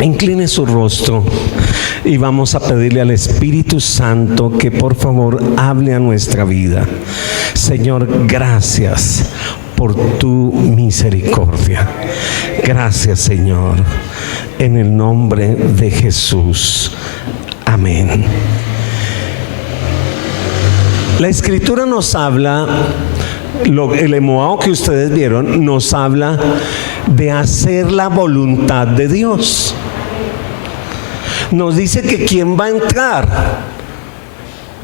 Incline su rostro y vamos a pedirle al Espíritu Santo que por favor hable a nuestra vida. Señor, gracias por tu misericordia. Gracias, Señor, en el nombre de Jesús. Amén. La Escritura nos habla, el emuao que ustedes vieron, nos habla de hacer la voluntad de Dios. Nos dice que quién va a entrar.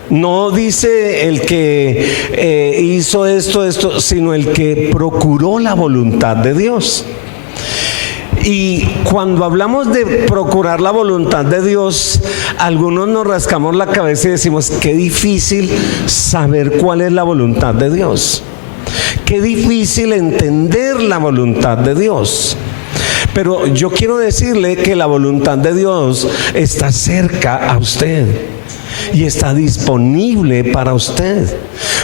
No dice el que hizo esto, sino el que procuró la voluntad de Dios. Y cuando hablamos de procurar la voluntad de Dios, algunos nos rascamos la cabeza y decimos, qué difícil saber cuál es la voluntad de Dios. Qué difícil entender la voluntad de Dios. Pero yo quiero decirle que la voluntad de Dios está cerca a usted y está disponible para usted.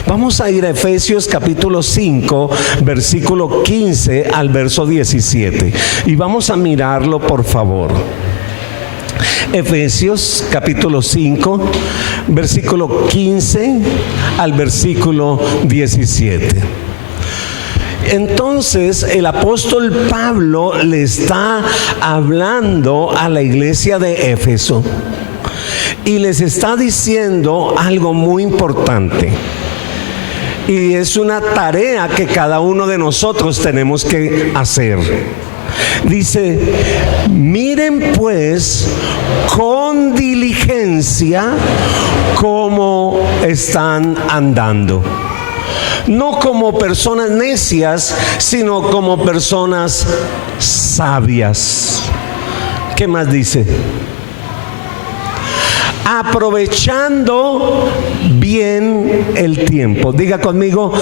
Vamos a ir a Efesios capítulo 5, versículo 15 al verso 17. Y vamos a mirarlo, por favor. Efesios capítulo 5, versículo 15 al versículo 17. Entonces el apóstol Pablo le está hablando a la iglesia de Éfeso y les está diciendo algo muy importante, y es una tarea que cada uno de nosotros tenemos que hacer. Dice: miren pues con diligencia cómo están andando, no como personas necias, sino como personas sabias. ¿Qué más dice? Aprovechando bien el tiempo. Diga conmigo,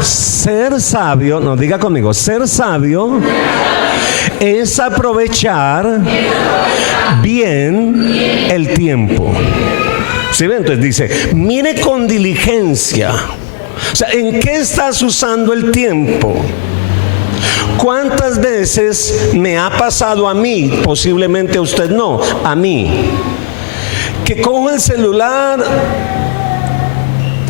ser sabio. No, diga conmigo, ser sabio es aprovechar bien el tiempo. ¿Sí ven? Entonces dice, mire con diligencia. O sea, ¿en qué estás usando el tiempo? ¿Cuántas veces me ha pasado a mí? Posiblemente a usted no, a mí, que cojo el celular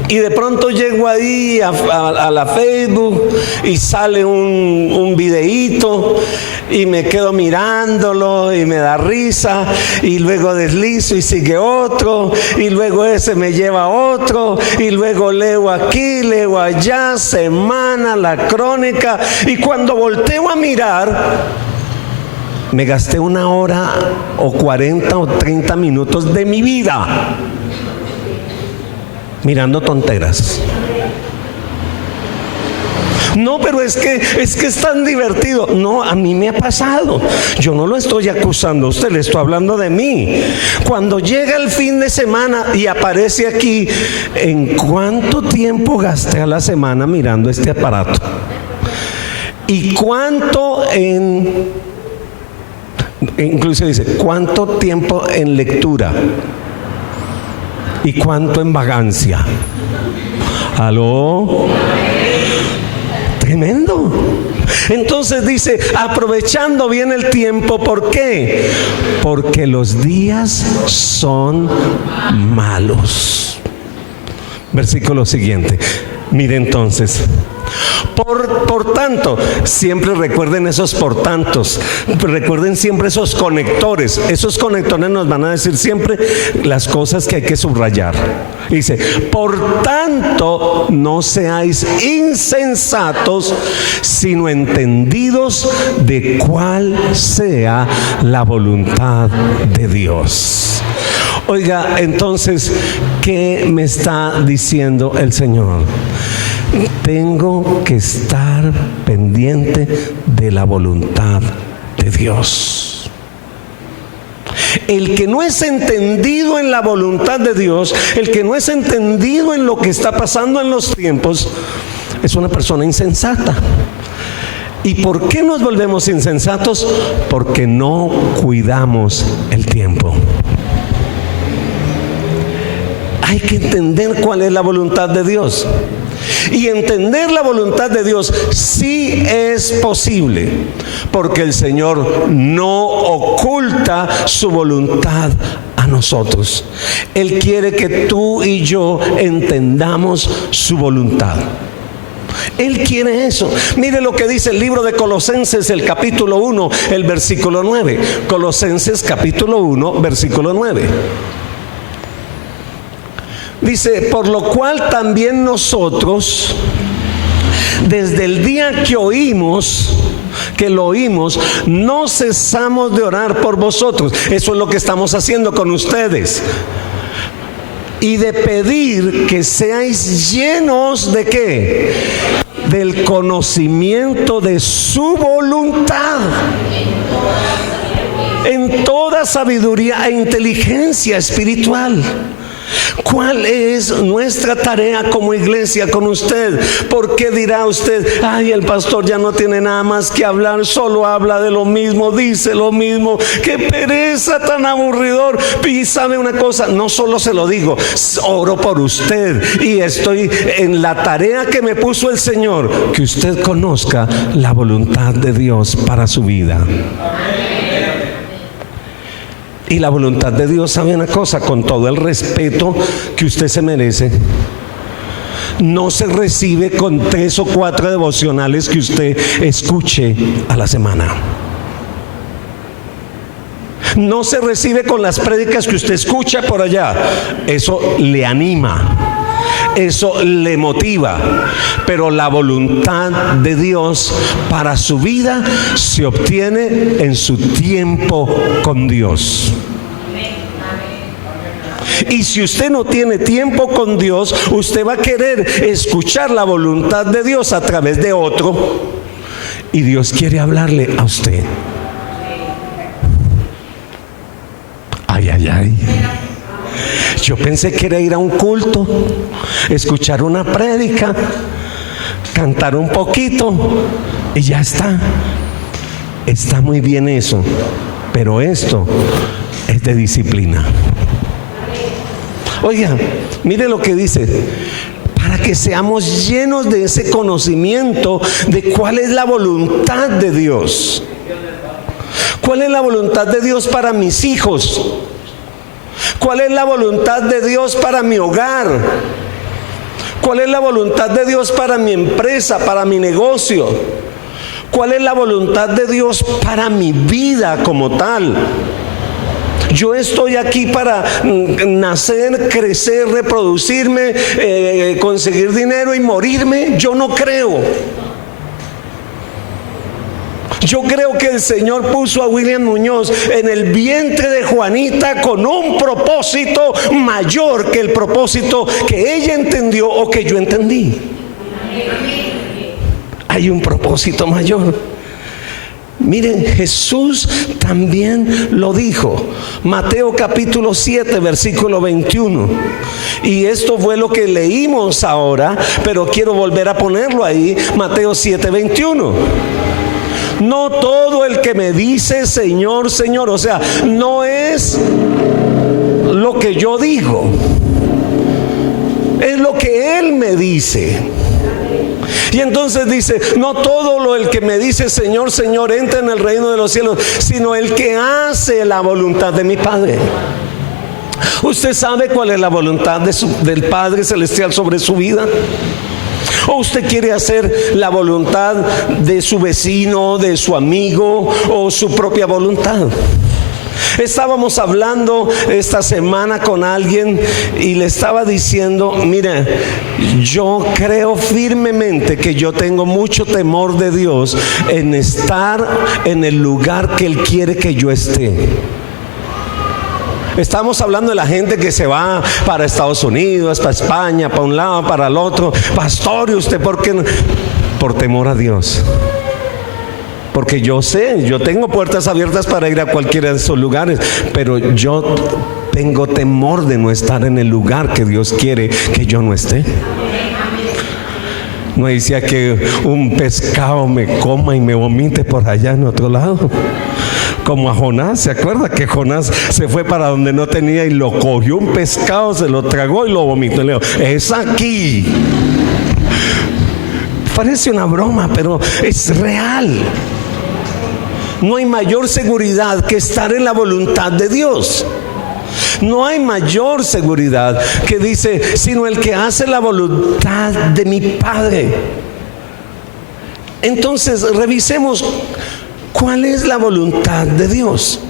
y de pronto llego ahí a la Facebook y sale un videíto y me quedo mirándolo y me da risa, y luego deslizo y sigue otro, y luego ese me lleva a otro, y luego leo aquí, leo allá, semana, la crónica, y cuando volteo a mirar, me gasté 1 hora o 40 o 30 minutos de mi vida mirando tonteras. No, pero es que es tan divertido. No, a mí me ha pasado. Yo no lo estoy acusando a usted, le estoy hablando de mí. Cuando llega el fin de semana y aparece aquí, ¿en cuánto tiempo gasté a la semana mirando este aparato? ¿Y cuánto incluso dice, cuánto tiempo en lectura? ¿Y cuánto en vagancia? ¿Aló? Tremendo. Entonces dice, aprovechando bien el tiempo. ¿Por qué? Porque los días son malos. Versículo siguiente. Mire entonces. Por tanto, siempre recuerden esos por tantos, recuerden siempre esos conectores. Esos conectores nos van a decir siempre las cosas que hay que subrayar. Dice, por tanto, no seáis insensatos, sino entendidos de cuál sea la voluntad de Dios. Oiga, entonces, ¿qué me está diciendo el Señor? Tengo que estar pendiente de la voluntad de Dios. El que no es entendido en la voluntad de Dios, el que no es entendido en lo que está pasando en los tiempos, es una persona insensata. ¿Y por qué nos volvemos insensatos? Porque no cuidamos el tiempo. Hay que entender cuál es la voluntad de Dios. Y entender la voluntad de Dios sí es posible, porque el Señor no oculta su voluntad a nosotros. Él quiere que tú y yo entendamos su voluntad. Él quiere eso. Mire lo que dice el libro de Colosenses, el capítulo 1, el versículo 9. Colosenses capítulo 1, versículo 9. Dice: por lo cual también nosotros, desde el día que lo oímos, no cesamos de orar por vosotros. Eso es lo que estamos haciendo con ustedes. Y de pedir que seáis llenos ¿de qué? Del conocimiento de su voluntad, en toda sabiduría e inteligencia espiritual. ¿Cuál es nuestra tarea como iglesia con usted? ¿Por qué dirá usted: ay, el pastor ya no tiene nada más que hablar, solo habla de lo mismo, dice lo mismo, qué pereza tan aburridor? Y sabe una cosa, no solo se lo digo, oro por usted y estoy en la tarea que me puso el Señor, que usted conozca la voluntad de Dios para su vida. Y la voluntad de Dios, ¿sabe una cosa? Con todo el respeto que usted se merece, no se recibe con 3 o 4 devocionales que usted escuche a la semana. No se recibe con las prédicas que usted escucha por allá. Eso le anima, eso le motiva, pero la voluntad de Dios para su vida se obtiene en su tiempo con Dios. Y si usted no tiene tiempo con Dios, usted va a querer escuchar la voluntad de Dios a través de otro, y Dios quiere hablarle a usted. Ay, ay, ay. Yo pensé que era ir a un culto, escuchar una prédica, cantar un poquito y ya está. Está muy bien eso, pero esto es de disciplina. Oiga, mire lo que dice: para que seamos llenos de ese conocimiento de cuál es la voluntad de Dios. ¿Cuál es la voluntad de Dios para mis hijos? ¿Cuál es la voluntad de Dios para mi hogar? ¿Cuál es la voluntad de Dios para mi empresa, para mi negocio? ¿Cuál es la voluntad de Dios para mi vida como tal? Yo estoy aquí para nacer, crecer, reproducirme, conseguir dinero y morirme. Yo no creo. Yo creo que el Señor puso a William Muñoz en el vientre de Juanita con un propósito mayor que el propósito que ella entendió o que yo entendí. Hay un propósito mayor. Miren, Jesús también lo dijo. Mateo capítulo 7, versículo 21. Y esto fue lo que leímos ahora, pero quiero volver a ponerlo ahí. Mateo 7, 21. No todo el que me dice Señor, Señor, o sea, no es lo que yo digo, es lo que Él me dice. Y entonces dice: no todo el que me dice Señor, Señor entra en el reino de los cielos, sino el que hace la voluntad de mi Padre. ¿Usted sabe cuál es la voluntad del Padre Celestial sobre su vida? ¿O usted quiere hacer la voluntad de su vecino, de su amigo, o su propia voluntad? Estábamos hablando esta semana con alguien y le estaba diciendo: mira, yo creo firmemente que yo tengo mucho temor de Dios en estar en el lugar que Él quiere que yo esté. Estamos hablando de la gente que se va para Estados Unidos, para España, para un lado, para el otro. Pastor, ¿y usted por qué no? Por temor a Dios. Porque yo sé, yo tengo puertas abiertas para ir a cualquiera de esos lugares, pero yo tengo temor de no estar en el lugar que Dios quiere que yo no esté. No decía que un pescado me coma y me vomite por allá en otro lado. Como a Jonás, ¿se acuerda que Jonás se fue para donde no tenía y lo cogió un pescado, se lo tragó y lo vomitó? Le dijo: es aquí. Parece una broma, pero es real. No hay mayor seguridad que estar en la voluntad de Dios. No hay mayor seguridad que dice, sino el que hace la voluntad de mi Padre. Entonces, revisemos cuál es la voluntad de Dios.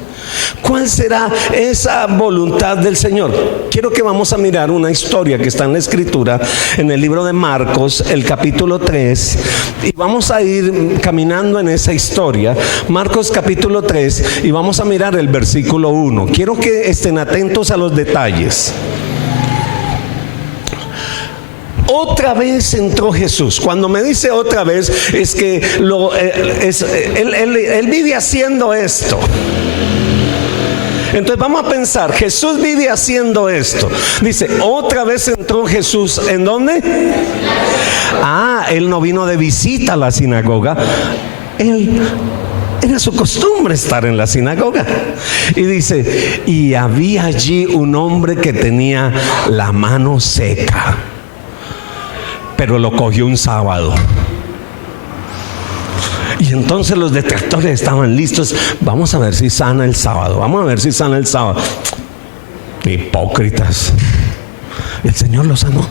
¿Cuál será esa voluntad del Señor? Quiero que vamos a mirar una historia que está en la Escritura, en el libro de Marcos, el capítulo 3, y vamos a ir caminando en esa historia, Marcos capítulo 3, y vamos a mirar el versículo 1. Quiero que estén atentos a los detalles. Otra vez entró Jesús. Cuando me dice otra vez, es que él vive haciendo esto. Entonces vamos a pensar, Jesús vive haciendo esto. Dice, otra vez entró Jesús, ¿en dónde? Él no vino de visita a la sinagoga. Era su costumbre estar en la sinagoga. Y dice, y había allí un hombre que tenía la mano seca, pero lo cogió un sábado. Y entonces los detractores estaban listos. Vamos a ver si sana el sábado. Vamos a ver si sana el sábado. Hipócritas. El Señor lo sanó.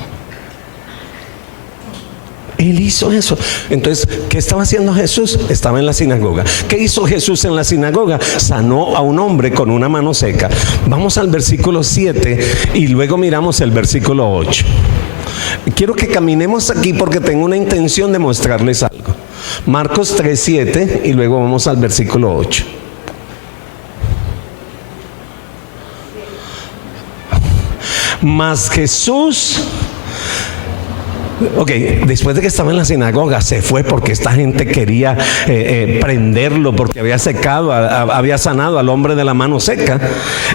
Él hizo eso. Entonces, ¿qué estaba haciendo Jesús? Estaba en la sinagoga. ¿Qué hizo Jesús en la sinagoga? Sanó a un hombre con una mano seca. Vamos al versículo 7 y luego miramos el versículo 8. Quiero que caminemos aquí porque tengo una intención de mostrarles algo. Marcos 3:7 y luego vamos al versículo 8. Mas Jesús, después de que estaba en la sinagoga, se fue porque esta gente quería prenderlo porque había sanado al hombre de la mano seca.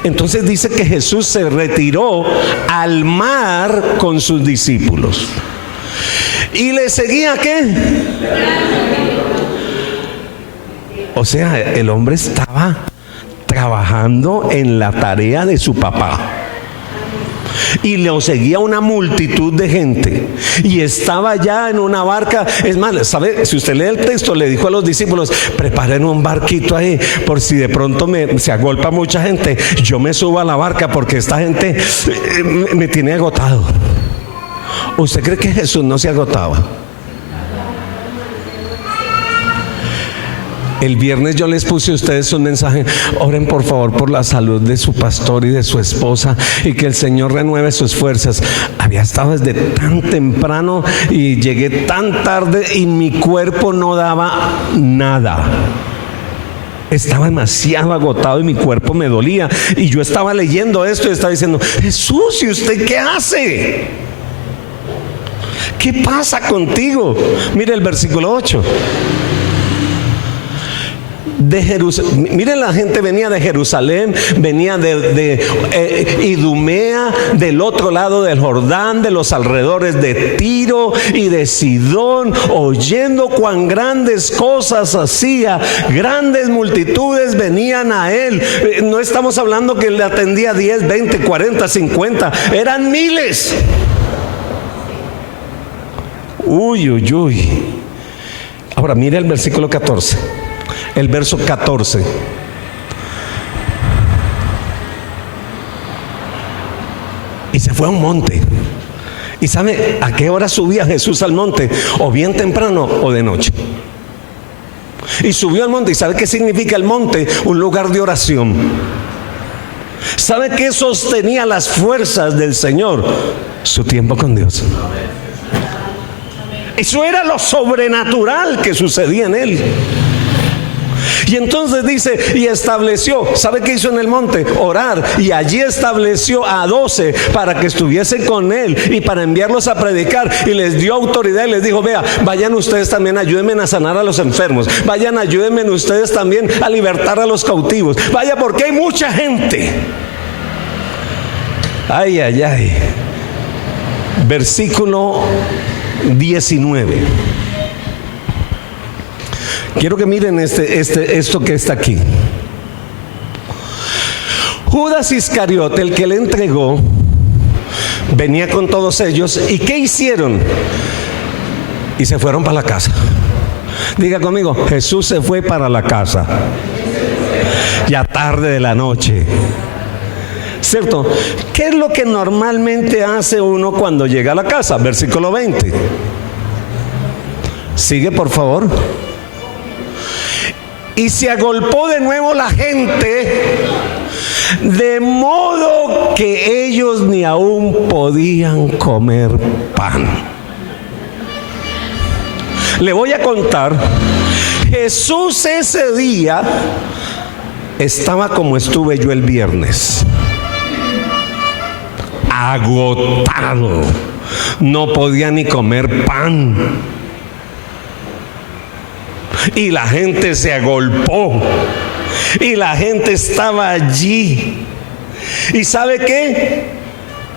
Entonces dice que Jesús se retiró al mar con sus discípulos. ¿Y le seguía qué? O sea, el hombre estaba trabajando en la tarea de su papá. Y lo seguía una multitud de gente. Y estaba ya en una barca. Es más, ¿sabe? Si usted lee el texto, le dijo a los discípulos, preparen un barquito ahí, por si de pronto se agolpa mucha gente, yo me subo a la barca porque esta gente me tiene agotado. ¿Usted cree que Jesús no se agotaba? El viernes yo les puse a ustedes un mensaje: oren por favor por la salud de su pastor y de su esposa, y que el Señor renueve sus fuerzas. Había estado desde tan temprano y llegué tan tarde y mi cuerpo no daba nada. Estaba demasiado agotado y mi cuerpo me dolía. Y yo estaba leyendo esto y estaba diciendo: Jesús, ¿y usted qué hace? ¿Qué pasa contigo? Mire el versículo 8. De Jerusalén, miren, la gente venía de Jerusalén, venía de Idumea, del otro lado del Jordán, de los alrededores de Tiro y de Sidón, oyendo cuán grandes cosas hacía. Grandes multitudes venían a él. No estamos hablando que le atendía 10, 20, 40, 50, eran miles. Uy, uy, uy. Ahora mire el versículo 14. El verso 14. Y se fue a un monte. ¿Y sabe a qué hora subía Jesús al monte? O bien temprano o de noche. Y subió al monte. ¿Y sabe qué significa el monte? Un lugar de oración. ¿Sabe qué sostenía las fuerzas del Señor? Su tiempo con Dios. Eso era lo sobrenatural que sucedía en él. Y entonces dice, y estableció, ¿sabe qué hizo en el monte? Orar. Y allí estableció a 12 para que estuviesen con él y para enviarlos a predicar. Y les dio autoridad y les dijo: vea, vayan ustedes también, ayúdenme a sanar a los enfermos. Vayan, ayúdenme ustedes también a libertar a los cautivos. Vaya, porque hay mucha gente. Ay, ay, ay. Versículo 19. Quiero que miren esto que está aquí. Judas Iscariote, el que le entregó, venía con todos ellos. ¿Y qué hicieron? y se fueron para la casa. Diga conmigo, Jesús se fue para la casa. Ya tarde de la noche. ¿Cierto? ¿Qué es lo que normalmente hace uno cuando llega a la casa? Versículo 20. Sigue, por favor. Y se agolpó de nuevo la gente, de modo que ellos ni aún podían comer pan. Le voy a contar, Jesús ese día estaba como estuve yo el viernes, agotado, no podía ni comer pan. Y la gente se agolpó, y la gente estaba allí. ¿Y sabe qué?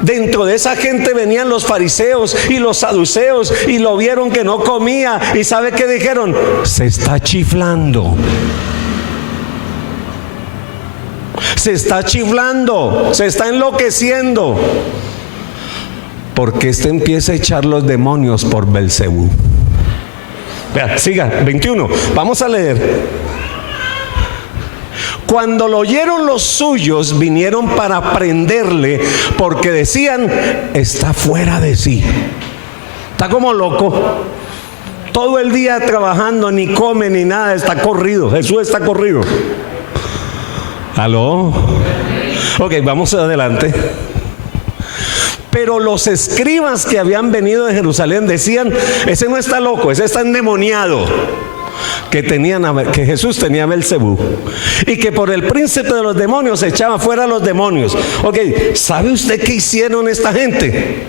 Dentro de esa gente venían los fariseos y los saduceos, y lo vieron que no comía. ¿Y sabe qué dijeron? Se está chiflando. Se está chiflando, se está enloqueciendo. Porque empieza a echar los demonios por Belcebú. Vea, siga, 21. Vamos a leer. Cuando lo oyeron los suyos, vinieron para prenderle, porque decían, está fuera de sí. Está como loco. Todo el día trabajando, ni come ni nada, está corrido. Jesús está corrido. ¿Aló? Ok, vamos adelante. Pero los escribas que habían venido de Jerusalén decían, ese no está loco, ese está endemoniado. Que Jesús tenía Belcebú, y que por el príncipe de los demonios echaba fuera a los demonios. Ok, ¿sabe usted qué hicieron esta gente?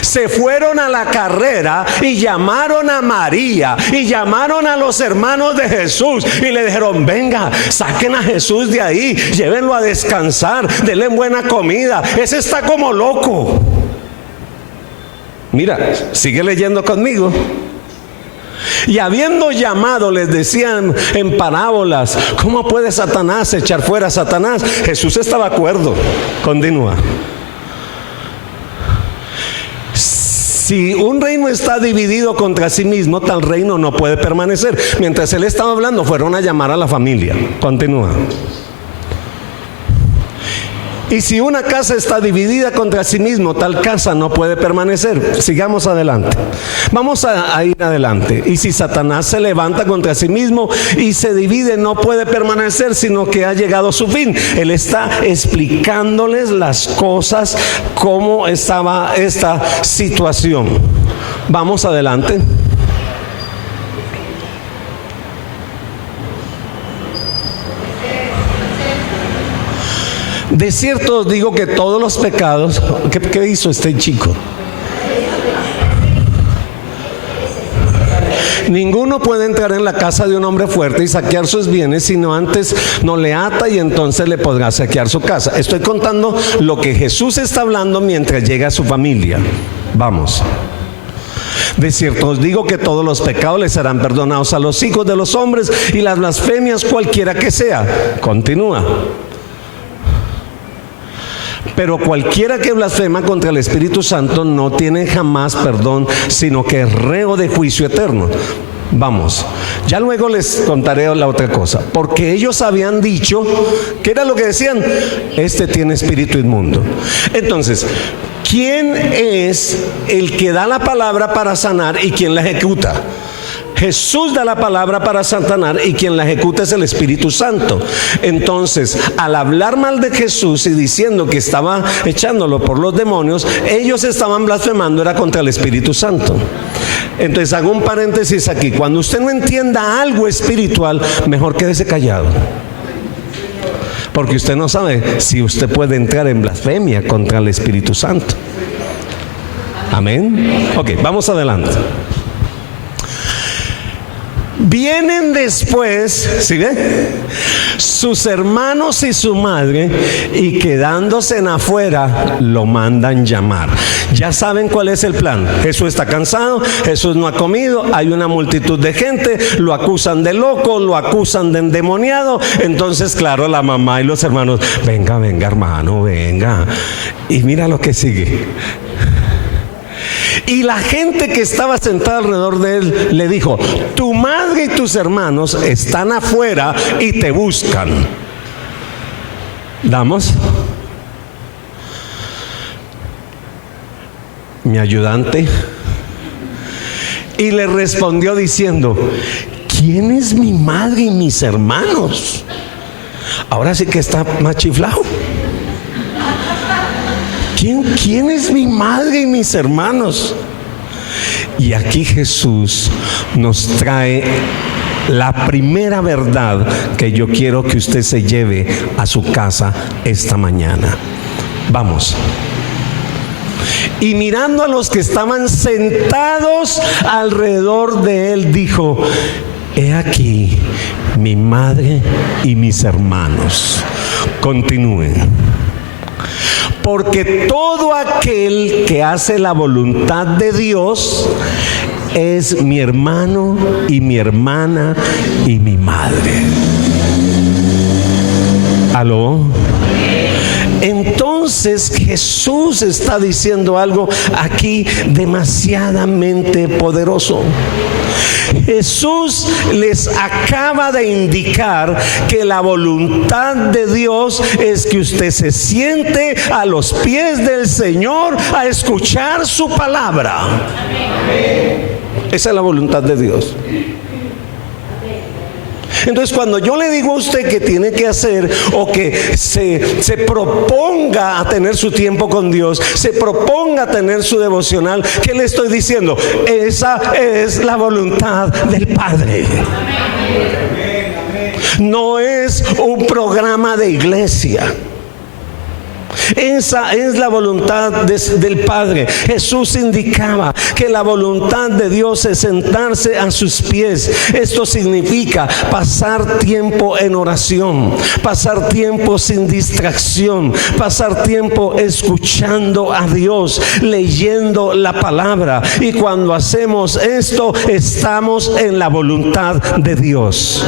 Se fueron a la carrera y llamaron a María y llamaron a los hermanos de Jesús y le dijeron, venga, saquen a Jesús de ahí, llévenlo a descansar, denle buena comida, ese está como loco. Mira, sigue leyendo conmigo. Y habiendo llamado, les decían en parábolas, ¿cómo puede Satanás echar fuera a Satanás? Jesús estaba de acuerdo. Continúa. Si un reino está dividido contra sí mismo, tal reino no puede permanecer. Mientras él estaba hablando, fueron a llamar a la familia. Continúa. Y si una casa está dividida contra sí mismo, tal casa no puede permanecer. Sigamos adelante. Vamos a ir adelante. Y si Satanás se levanta contra sí mismo y se divide, no puede permanecer, sino que ha llegado a su fin. Él está explicándoles las cosas, cómo estaba esta situación. Vamos adelante. De cierto os digo que todos los pecados... ¿Qué hizo este chico? Ninguno puede entrar en la casa de un hombre fuerte y saquear sus bienes, sino antes no le ata y entonces le podrá saquear su casa. Estoy contando lo que Jesús está hablando mientras llega a su familia. Vamos. De cierto os digo que todos los pecados les serán perdonados a los hijos de los hombres y las blasfemias cualquiera que sea. Continúa. Pero cualquiera que blasfema contra el Espíritu Santo no tiene jamás perdón, sino que es reo de juicio eterno. Vamos, ya luego les contaré la otra cosa. Porque ellos habían dicho, ¿qué era lo que decían? Este tiene espíritu inmundo. Entonces, ¿quién es el que da la palabra para sanar y quién la ejecuta? Jesús da la palabra para sanar y quien la ejecuta es el Espíritu Santo. Entonces, al hablar mal de Jesús y diciendo que estaba echándolo por los demonios, ellos estaban blasfemando, era contra el Espíritu Santo. Entonces, hago un paréntesis aquí. Cuando usted no entienda algo espiritual, mejor quédese callado. Porque usted no sabe si usted puede entrar en blasfemia contra el Espíritu Santo. Amén. Ok, vamos adelante. Vienen después, ¿sí ve? Sus hermanos y su madre, y quedándose en afuera, lo mandan llamar. Ya saben cuál es el plan. Jesús está cansado, Jesús no ha comido, hay una multitud de gente, lo acusan de loco, lo acusan de endemoniado. Entonces, claro, la mamá y los hermanos, venga, venga, hermano, venga. Y mira lo que sigue. Y la gente que estaba sentada alrededor de él le dijo: tu madre y tus hermanos están afuera y te buscan. ¿Damos? Mi ayudante. Y le respondió diciendo: ¿quién es mi madre y mis hermanos? Ahora sí que está más chiflado. ¿Quién es mi madre y mis hermanos? Y aquí Jesús nos trae la primera verdad que yo quiero que usted se lleve a su casa esta mañana. Vamos. Y mirando a los que estaban sentados alrededor de él, dijo: he aquí mi madre y mis hermanos. Continúen. Porque todo aquel que hace la voluntad de Dios es mi hermano y mi hermana y mi madre. ¿Aló? Entonces Jesús está diciendo algo aquí demasiadamente poderoso. Jesús les acaba de indicar que la voluntad de Dios es que usted se siente a los pies del Señor a escuchar su palabra. Esa es la voluntad de Dios. Entonces, cuando yo le digo a usted que tiene que hacer, o que se proponga a tener su tiempo con Dios, se proponga a tener su devocional, ¿qué le estoy diciendo? Esa es la voluntad del Padre. No es un programa de iglesia. Esa es la voluntad del Padre. Jesús indicaba que la voluntad de Dios es sentarse a sus pies. Esto significa pasar tiempo en oración, pasar tiempo sin distracción, pasar tiempo escuchando a Dios, leyendo la palabra. Y cuando hacemos esto, estamos en la voluntad de Dios.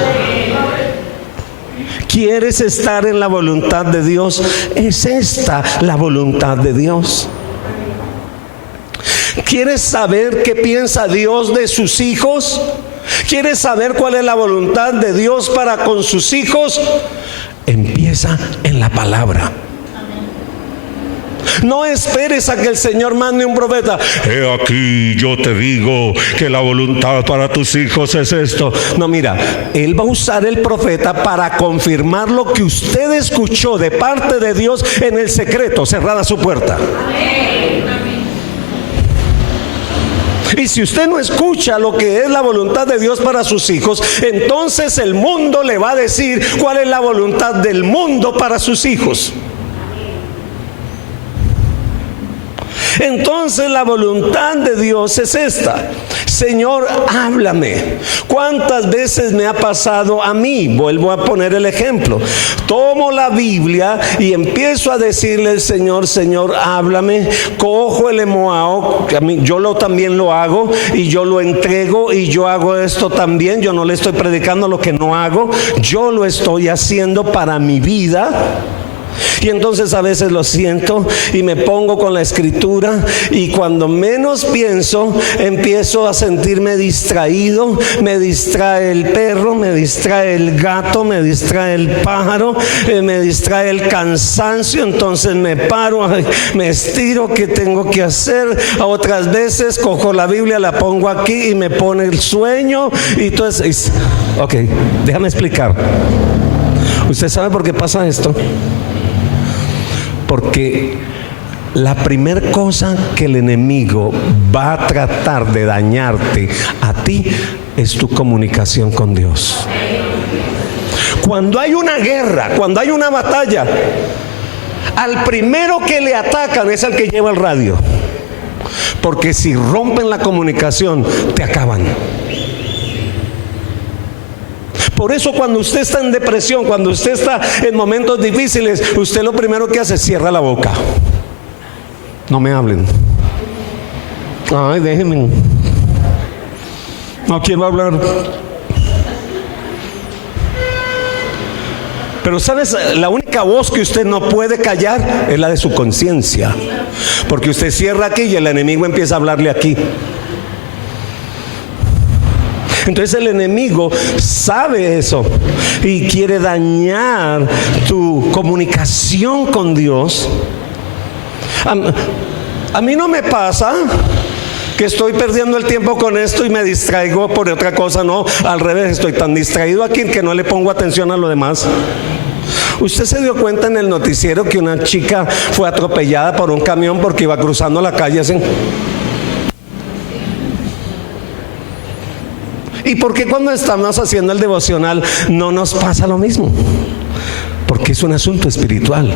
¿Quieres estar en la voluntad de Dios? Es esta la voluntad de Dios. ¿Quieres saber qué piensa Dios de sus hijos? ¿Quieres saber cuál es la voluntad de Dios para con sus hijos? Empieza en la palabra. No esperes a que el Señor mande un profeta. He aquí, yo te digo que la voluntad para tus hijos es esto. No, mira, Él va a usar el profeta para confirmar lo que usted escuchó de parte de Dios en el secreto, cerrada su puerta. Y si usted no escucha lo que es la voluntad de Dios para sus hijos, entonces el mundo le va a decir cuál es la voluntad del mundo para sus hijos. Entonces la voluntad de Dios es esta: Señor, háblame. ¿Cuántas veces me ha pasado a mí? Vuelvo a poner el ejemplo. Tomo la Biblia y empiezo a decirle al Señor: Señor, háblame. Cojo el emuao, que a mí, también lo hago, y yo lo entrego, y yo hago esto también. Yo no le estoy predicando lo que no hago, yo lo estoy haciendo para mi vida. Y entonces a veces lo siento y me pongo con la escritura, y cuando menos pienso empiezo a sentirme distraído. Me distrae el perro, me distrae el gato, me distrae el pájaro, me distrae el cansancio. Entonces me paro, me estiro, ¿qué tengo que hacer? Otras veces cojo la Biblia, la pongo aquí y me pone el sueño. Y entonces, ok, déjame explicar. ¿Usted sabe por qué pasa esto? Porque la primera cosa que el enemigo va a tratar de dañarte a ti es tu comunicación con Dios. Cuando hay una guerra, cuando hay una batalla, al primero que le atacan es al que lleva el radio. Porque si rompen la comunicación, te acaban. Por eso cuando usted está en depresión, cuando usted está en momentos difíciles, usted lo primero que hace es cierra la boca. No me hablen. Ay, déjenme. No quiero hablar. Pero ¿sabes? La única voz que usted no puede callar es la de su conciencia. Porque usted cierra aquí y el enemigo empieza a hablarle aquí. Entonces el enemigo sabe eso y quiere dañar tu comunicación con Dios. A mí no me pasa que estoy perdiendo el tiempo con esto y me distraigo por otra cosa. No, al revés, estoy tan distraído aquí que no le pongo atención a lo demás. ¿Usted se dio cuenta en el noticiero que una chica fue atropellada por un camión porque iba cruzando la calle así? ¿Y por qué cuando estamos haciendo el devocional no nos pasa lo mismo? Porque es un asunto espiritual.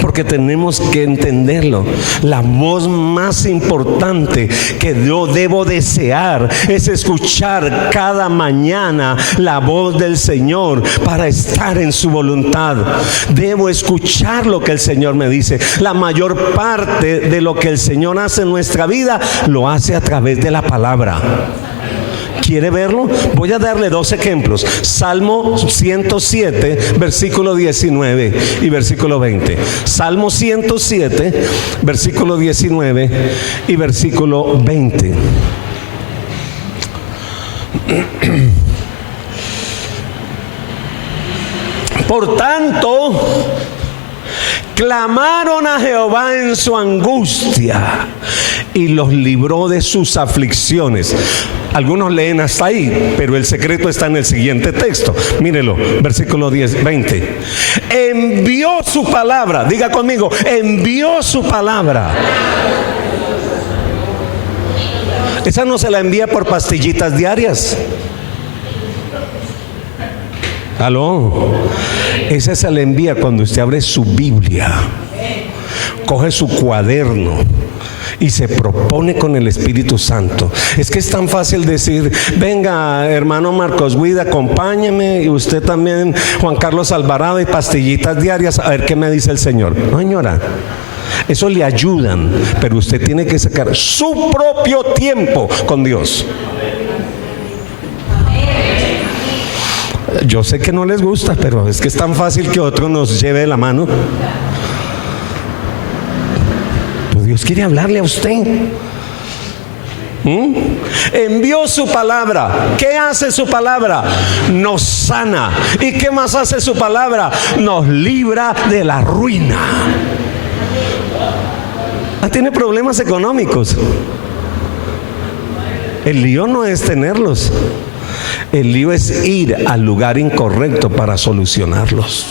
Porque tenemos que entenderlo. La voz más importante que yo debo desear es escuchar cada mañana la voz del Señor para estar en su voluntad. Debo escuchar lo que el Señor me dice. La mayor parte de lo que el Señor hace en nuestra vida lo hace a través de la palabra. ¿Quiere verlo? Voy a darle 2 ejemplos. Salmo 107, versículo 19 y versículo 20. Salmo 107, versículo 19 y versículo 20. Por tanto, clamaron a Jehová en su angustia y los libró de sus aflicciones. Algunos leen hasta ahí, pero el secreto está en el siguiente texto. Mírelo, versículo 20. Envió su palabra, diga conmigo, envió su palabra. Esa no se la envía por pastillitas diarias. ¿Aló? Esa se la envía cuando usted abre su Biblia, coge su cuaderno y se propone con el Espíritu Santo. Es que es tan fácil decir: venga, hermano Marcos Guida, acompáñeme, y usted también, Juan Carlos Alvarado, y pastillitas diarias, a ver qué me dice el Señor. No, señora, eso le ayudan, pero usted tiene que sacar su propio tiempo con Dios. Yo sé que no les gusta, pero es que es tan fácil que otro nos lleve de la mano. Pero Dios quiere hablarle a usted. Envió su palabra. ¿Qué hace su palabra? Nos sana. ¿Y qué más hace su palabra? Nos libra de la ruina. ¿Tiene problemas económicos? El lío no es tenerlos. El lío es ir al lugar incorrecto para solucionarlos.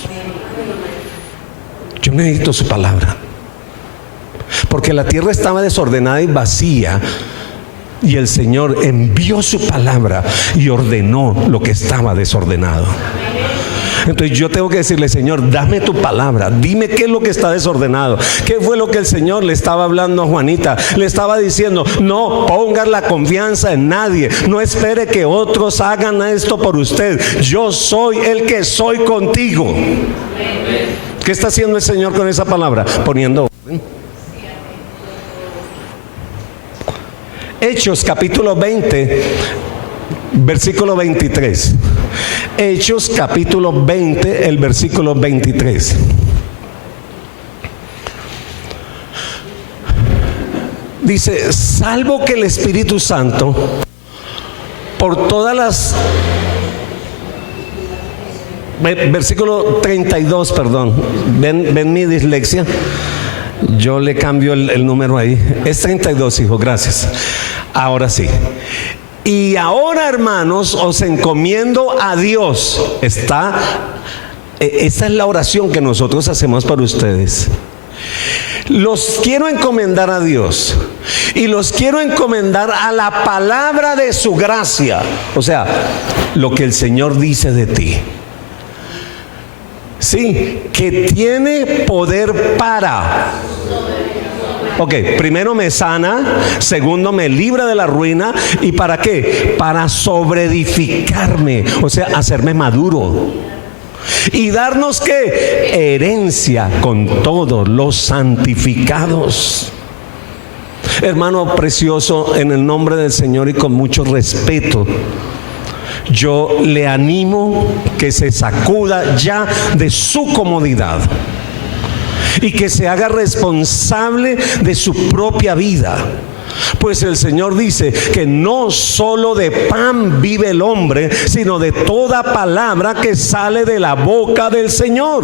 Yo necesito su palabra, porque la tierra estaba desordenada y vacía, y el Señor envió su palabra y ordenó lo que estaba desordenado. Entonces yo tengo que decirle: Señor, dame tu palabra, dime qué es lo que está desordenado. ¿Qué fue lo que el Señor le estaba hablando a Juanita? Le estaba diciendo: no pongas la confianza en nadie, no espere que otros hagan esto por usted. Yo soy el que soy contigo. ¿Qué está haciendo el Señor con esa palabra? Poniendo orden. Hechos capítulo 20, versículo 23. Hechos capítulo 20, el versículo 23. Dice: salvo que el Espíritu Santo por todas las... Versículo 32, perdón. ¿Ven mi dislexia? Yo le cambio el número ahí. Es 32, hijo, gracias. Ahora sí. Y ahora, hermanos, os encomiendo a Dios. Esta es la oración que nosotros hacemos para ustedes. Los quiero encomendar a Dios y los quiero encomendar a la palabra de su gracia. O sea, lo que el Señor dice de ti. Sí, que tiene poder para... Ok, primero me sana, segundo me libra de la ruina, ¿y para qué? Para sobreedificarme, o sea, hacerme maduro. Y darnos ¿qué? Herencia con todos los santificados. Hermano precioso, en el nombre del Señor y con mucho respeto, yo le animo que se sacuda ya de su comodidad y que se haga responsable de su propia vida. Pues el Señor dice que no solo de pan vive el hombre, sino de toda palabra que sale de la boca del Señor.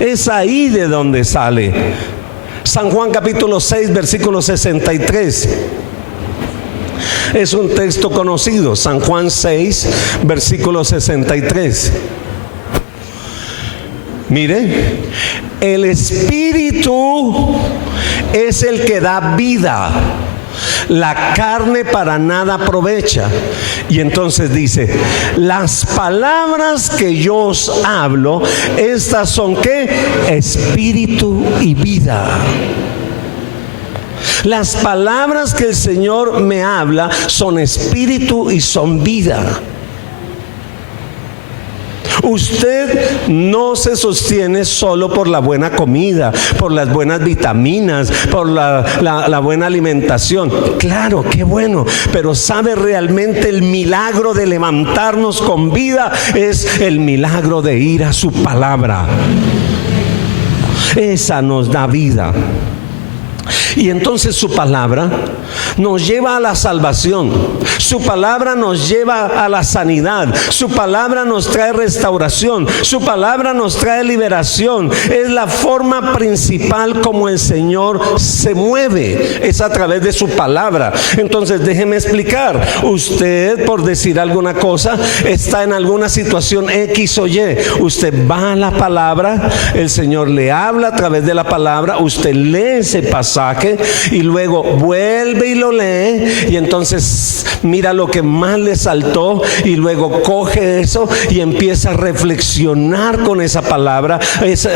Es ahí de donde sale. San Juan capítulo 6, versículo 63. Es un texto conocido. San Juan 6, versículo 63. Mire, el Espíritu es el que da vida, la carne para nada aprovecha. Y entonces dice, las palabras que yo os hablo, estas son ¿qué? Espíritu y vida. Las palabras que el Señor me habla son espíritu y son vida. Usted no se sostiene solo por la buena comida, por las buenas vitaminas, por la buena alimentación. Claro, qué bueno, pero ¿sabe realmente el milagro de levantarnos con vida? Es el milagro de ir a su palabra. Esa nos da vida. Y entonces su palabra nos lleva a la salvación, su palabra nos lleva a la sanidad, su palabra nos trae restauración, su palabra nos trae liberación. Es la forma principal como el Señor se mueve, es a través de su palabra. Entonces déjeme explicar, usted, por decir alguna cosa, está en alguna situación X o Y, usted va a la palabra, el Señor le habla a través de la palabra, usted lee ese pasaje y luego vuelve y lo lee, y entonces mira lo que más le saltó y luego coge eso y empieza a reflexionar con esa palabra.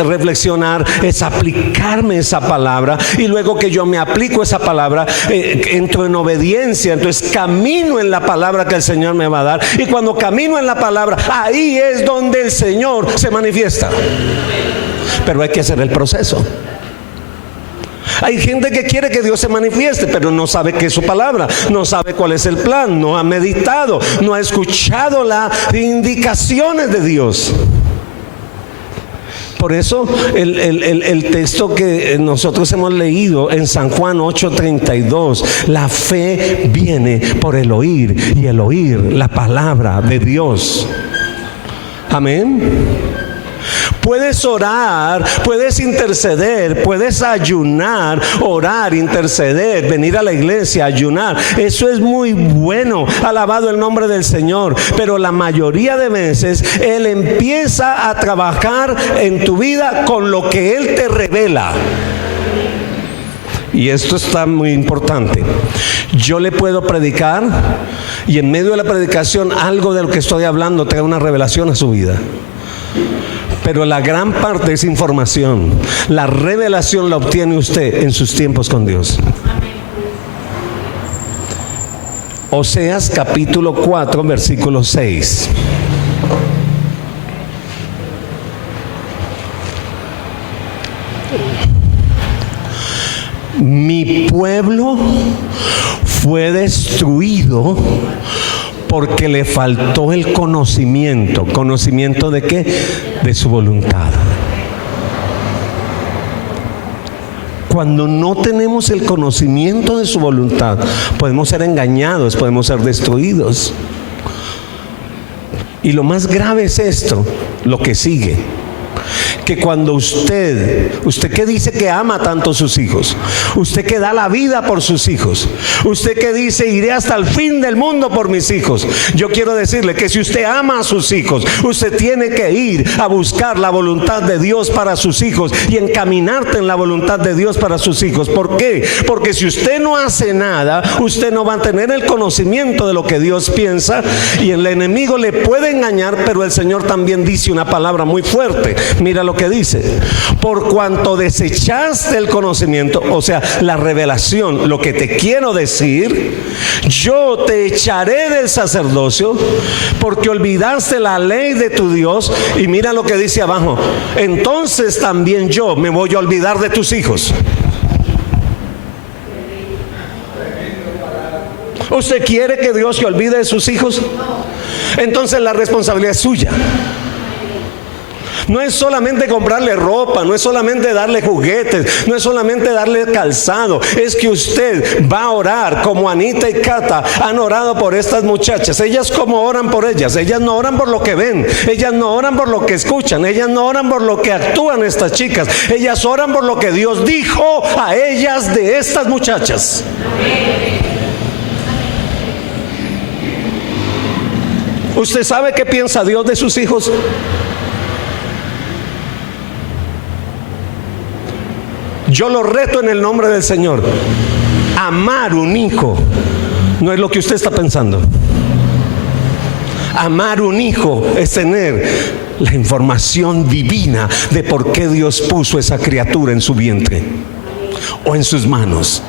Reflexionar es aplicarme esa palabra, y luego que yo me aplico esa palabra, entro en obediencia, entonces camino en la palabra que el Señor me va a dar, y cuando camino en la palabra, ahí es donde el Señor se manifiesta. Pero hay que hacer el proceso. Hay gente que quiere que Dios se manifieste, pero no sabe qué es su palabra, no sabe cuál es el plan, no ha meditado, no ha escuchado las indicaciones de Dios. Por eso el texto que nosotros hemos leído en San Juan 8:32, la fe viene por el oír, y el oír la palabra de Dios. Amén. Puedes orar, puedes interceder, puedes ayunar, orar, interceder, venir a la iglesia, ayunar. Eso es muy bueno, alabado el nombre del Señor. Pero la mayoría de veces Él empieza a trabajar en tu vida con lo que Él te revela. Y esto está muy importante. Yo le puedo predicar, y en medio de la predicación algo de lo que estoy hablando trae una revelación a su vida. Pero la gran parte es información. La revelación la obtiene usted en sus tiempos con Dios. Oseas capítulo 4, versículo 6. Mi pueblo fue destruido porque le faltó el conocimiento. ¿Conocimiento de qué? De su voluntad. Cuando no tenemos el conocimiento de su voluntad, podemos ser engañados, podemos ser destruidos. Y lo más grave es esto, lo que sigue. Que cuando usted que dice que ama tanto a sus hijos, usted que da la vida por sus hijos, usted que dice iré hasta el fin del mundo por mis hijos, yo quiero decirle que si usted ama a sus hijos, usted tiene que ir a buscar la voluntad de Dios para sus hijos y encaminarte en la voluntad de Dios para sus hijos. ¿Por qué? Porque si usted no hace nada, usted no va a tener el conocimiento de lo que Dios piensa, y el enemigo le puede engañar. Pero el Señor también dice una palabra muy fuerte. Mira lo que dice: por cuanto desechaste el conocimiento, o sea, la revelación. Lo que te quiero decir, yo te echaré del sacerdocio porque olvidaste la ley de tu Dios. Y mira lo que dice abajo: entonces también yo me voy a olvidar de tus hijos. ¿Usted quiere que Dios se olvide de sus hijos? Entonces la responsabilidad es suya. No es solamente comprarle ropa, no es solamente darle juguetes, no es solamente darle calzado. Es que usted va a orar como Anita y Cata han orado por estas muchachas. Ellas como oran por ellas. Ellas no oran por lo que ven, ellas no oran por lo que escuchan, ellas no oran por lo que actúan estas chicas. Ellas oran por lo que Dios dijo a ellas de estas muchachas. ¿Usted sabe qué piensa Dios de sus hijos? Yo lo reto en el nombre del Señor. Amar un hijo no es lo que usted está pensando. Amar un hijo es tener la información divina de por qué Dios puso esa criatura en su vientre o en sus manos.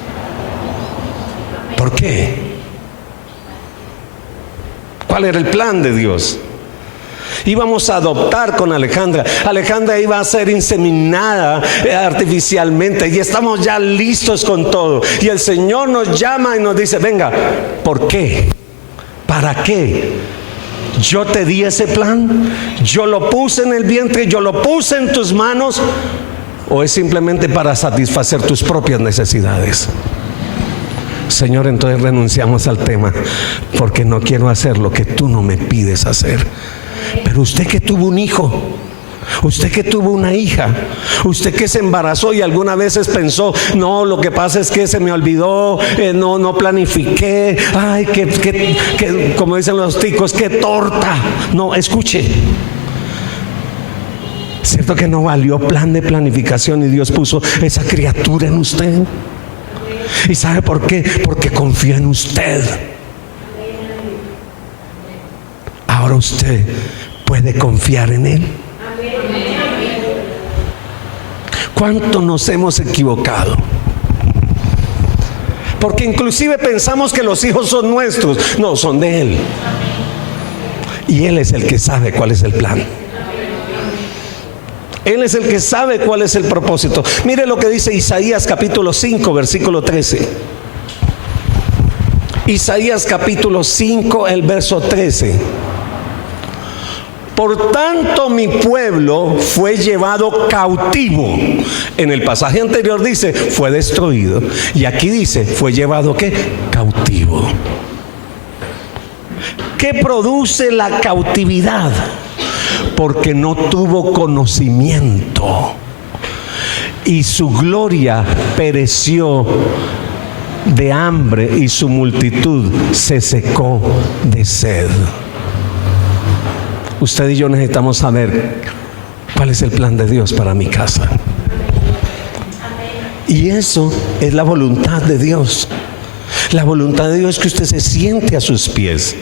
¿Por qué? ¿Cuál era el plan de Dios? Íbamos a adoptar con Alejandra. Alejandra iba a ser inseminada artificialmente y estamos ya listos con todo. Y el Señor nos llama y nos dice: venga, ¿por qué? ¿Para qué? Yo te di ese plan, yo lo puse en el vientre, yo lo puse en tus manos. ¿O es simplemente para satisfacer tus propias necesidades? Señor, entonces renunciamos al tema, porque no quiero hacer lo que tú no me pides hacer. Pero usted que tuvo un hijo, usted que tuvo una hija, usted que se embarazó y algunas veces pensó: no, lo que pasa es que se me olvidó, no planifiqué, ay, que como dicen los ticos, qué torta. No, escuche, ¿cierto que no valió plan de planificación y Dios puso esa criatura en usted? ¿Y sabe por qué? Porque confía en usted. Ahora usted puede confiar en Él. ¿Cuánto nos hemos equivocado? Porque inclusive pensamos que los hijos son nuestros. No, son de Él. Y Él es el que sabe cuál es el plan. Él es el que sabe cuál es el propósito. Mire lo que dice Isaías capítulo 5, versículo 13. Isaías capítulo 5, el verso 13. Por tanto mi pueblo fue llevado cautivo. En el pasaje anterior dice fue destruido, y aquí dice fue llevado ¿qué? Cautivo. ¿Qué produce la cautividad? Porque no tuvo conocimiento y su gloria pereció de hambre y su multitud se secó de sed. Usted y yo necesitamos saber cuál es el plan de Dios para mi casa. Y eso es la voluntad de Dios. La voluntad de Dios es que usted se siente a sus pies,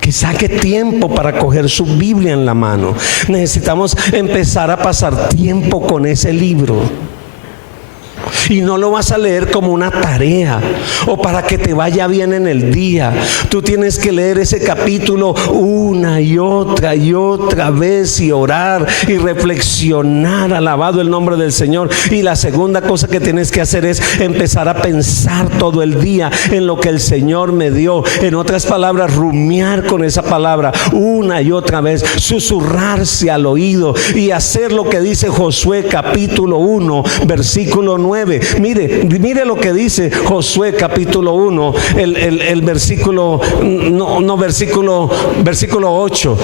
que saque tiempo para coger su Biblia en la mano. Necesitamos empezar a pasar tiempo con ese libro. Y no lo vas a leer como una tarea o para que te vaya bien en el día. Tú tienes que leer ese capítulo una y otra vez y orar y reflexionar. Alabado el nombre del Señor. Y la segunda cosa que tienes que hacer es empezar a pensar todo el día en lo que el Señor me dio. En otras palabras, rumiar con esa palabra una y otra vez, susurrarse al oído y hacer lo que dice Josué capítulo 1 versículo 9. Mire lo que dice Josué capítulo 1, el versículo, versículo 8.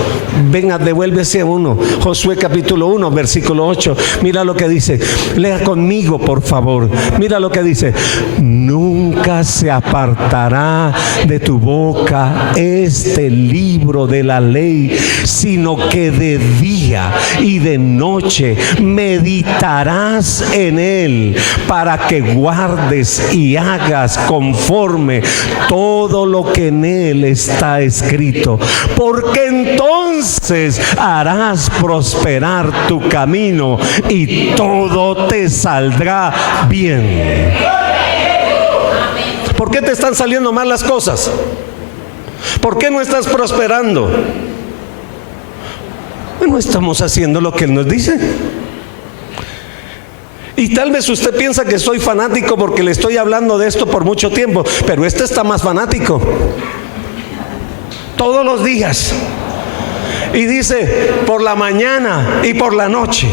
Venga, devuélvese a uno. Josué capítulo 1, versículo 8. Mira lo que dice. Lea conmigo, por favor. Mira lo que dice. Nunca se apartará de tu boca este libro de la ley, sino que de día y de noche meditarás en él, para que guardes y hagas conforme todo lo que en él está escrito, porque entonces harás prosperar tu camino y todo te saldrá bien. ¿Por qué te están saliendo mal las cosas? ¿Por qué no estás prosperando? No estamos haciendo lo que Él nos dice. Y tal vez usted piensa que soy fanático porque le estoy hablando de esto por mucho tiempo, pero este está más fanático. Todos los días. Y dice, por la mañana y por la noche.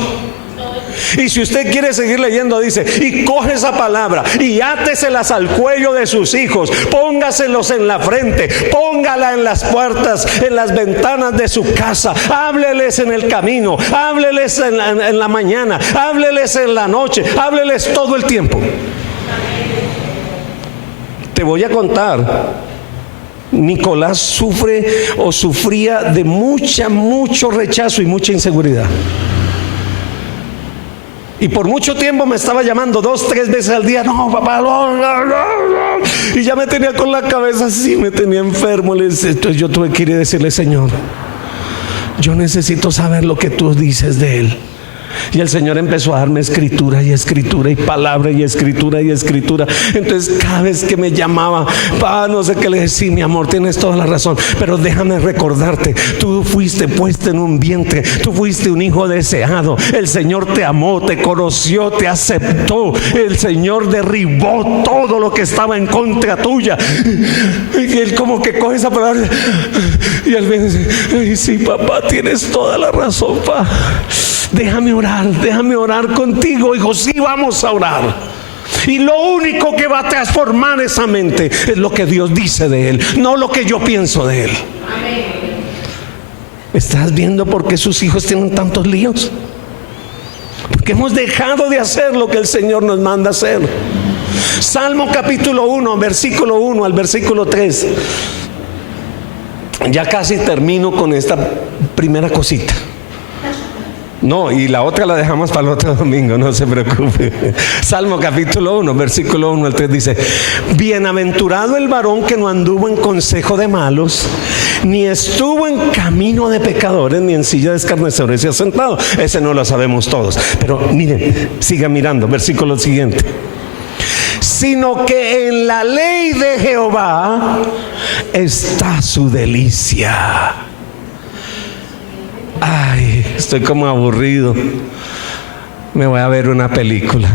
Y si usted quiere seguir leyendo, dice, y coge esa palabra y áteselas al cuello de sus hijos, póngaselos en la frente, póngala en las puertas, en las ventanas de su casa, hábleles en el camino, hábleles en la mañana, hábleles en la noche, hábleles todo el tiempo. Te voy a contar. Nicolás sufría de mucho rechazo y mucha inseguridad. Y por mucho tiempo me estaba llamando 2, 3 veces al día. No, papá, no. Y ya me tenía con la cabeza así, me tenía enfermo. Entonces yo tuve que ir y decirle, Señor, yo necesito saber lo que tú dices de él. Y el Señor empezó a darme escritura y escritura y palabra y escritura y escritura. Entonces cada vez que me llamaba, no sé qué le decía, mi amor, tienes toda la razón, pero déjame recordarte, tú fuiste puesto en un vientre, tú fuiste un hijo deseado, el Señor te amó, te conoció, te aceptó, el Señor derribó todo lo que estaba en contra tuya. Y él como que coge esa palabra y él me dice, ay, sí, papá, tienes toda la razón, papá. Déjame orar contigo. Hijo, sí, vamos a orar. Y lo único que va a transformar esa mente es lo que Dios dice de él, no lo que yo pienso de él. Amén. ¿Estás viendo por qué sus hijos tienen tantos líos? Porque hemos dejado de hacer lo que el Señor nos manda hacer. Salmo capítulo 1, versículo 1 al versículo 3. Ya casi termino con esta primera cosita. No, y la otra la dejamos para el otro domingo, no se preocupe. Salmo capítulo 1, versículo 1 al 3 dice: bienaventurado el varón que no anduvo en consejo de malos, ni estuvo en camino de pecadores, ni en silla de escarnecedores se ha sentado. Ese no lo sabemos todos, pero miren, siga mirando, versículo siguiente. Sino que en la ley de Jehová está su delicia. Ay, estoy como aburrido. Me voy a ver una película.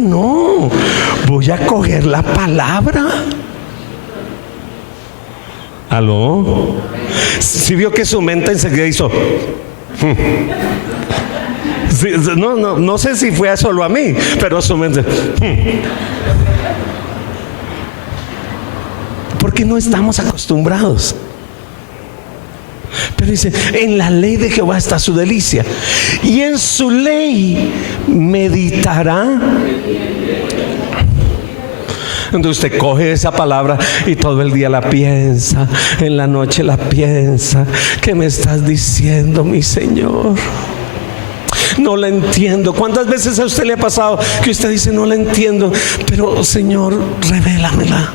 No, voy a coger la palabra. ¿Aló? ¿Sí vio que su mente enseguida hizo? Sí, no sé si fue solo a mí, pero su mente. Porque no estamos acostumbrados. Pero dice, en la ley de Jehová está su delicia, y en su ley meditará. Entonces usted coge esa palabra y todo el día la piensa, en la noche la piensa. ¿Qué me estás diciendo, mi Señor? No la entiendo. ¿Cuántas veces a usted le ha pasado que usted dice, no la entiendo, pero Señor, revélamela?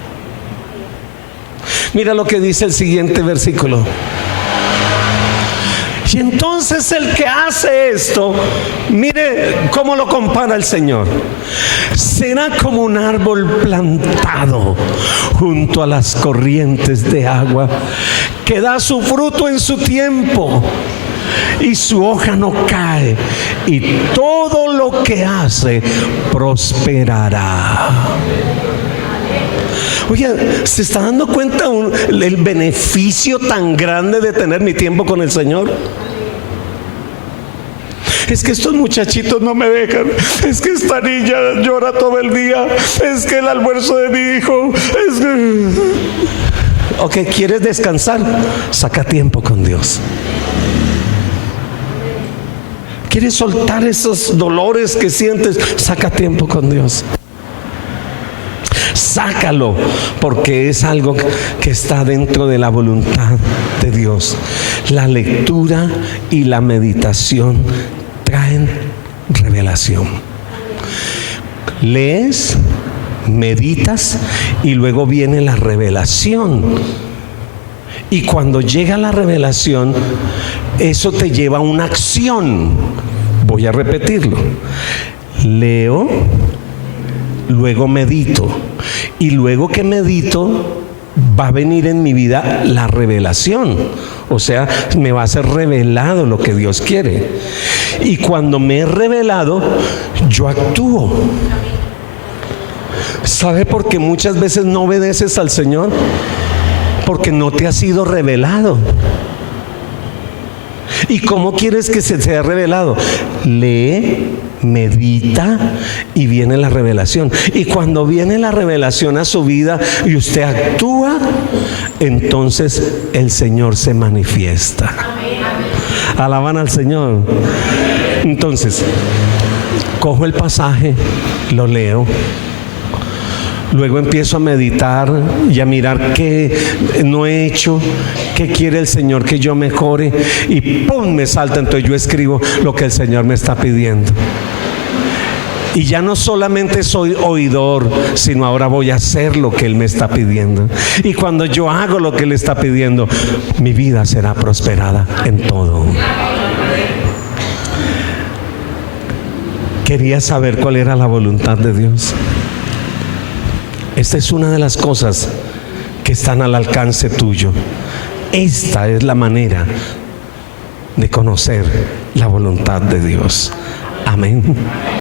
Mira lo que dice el siguiente versículo. Y entonces el que hace esto, mire cómo lo compara el Señor. Será como un árbol plantado junto a las corrientes de agua, que da su fruto en su tiempo, y su hoja no cae, y todo lo que hace prosperará. Oye, ¿se está dando cuenta el beneficio tan grande de tener mi tiempo con el Señor? Es que estos muchachitos no me dejan. Es que esta niña llora todo el día. Es que el almuerzo de mi hijo. Es que... Ok, ¿quieres descansar? Saca tiempo con Dios. ¿Quieres soltar esos dolores que sientes? Saca tiempo con Dios. Sácalo, porque es algo que está dentro de la voluntad de Dios. La lectura y la meditación traen revelación. Lees, meditas y luego viene la revelación. Y cuando llega la revelación, eso te lleva a una acción. Voy a repetirlo. Leo, luego medito, y luego que medito, va a venir en mi vida la revelación. O sea, me va a ser revelado lo que Dios quiere. Y cuando me es revelado, yo actúo. ¿Sabe por qué muchas veces no obedeces al Señor? Porque no te ha sido revelado. ¿Y cómo quieres que se sea revelado? Lee, medita y viene la revelación. Y cuando viene la revelación a su vida y usted actúa, entonces el Señor se manifiesta. Alaban al Señor. Entonces, cojo el pasaje, lo leo. Luego empiezo a meditar y a mirar qué no he hecho, qué quiere el Señor que yo mejore, y ¡pum!, me salta. Entonces yo escribo lo que el Señor me está pidiendo. Y ya no solamente soy oidor, sino ahora voy a hacer lo que Él me está pidiendo. Y cuando yo hago lo que Él está pidiendo, mi vida será prosperada en todo. Quería saber cuál era la voluntad de Dios. Esta es una de las cosas que están al alcance tuyo. Esta es la manera de conocer la voluntad de Dios. Amén.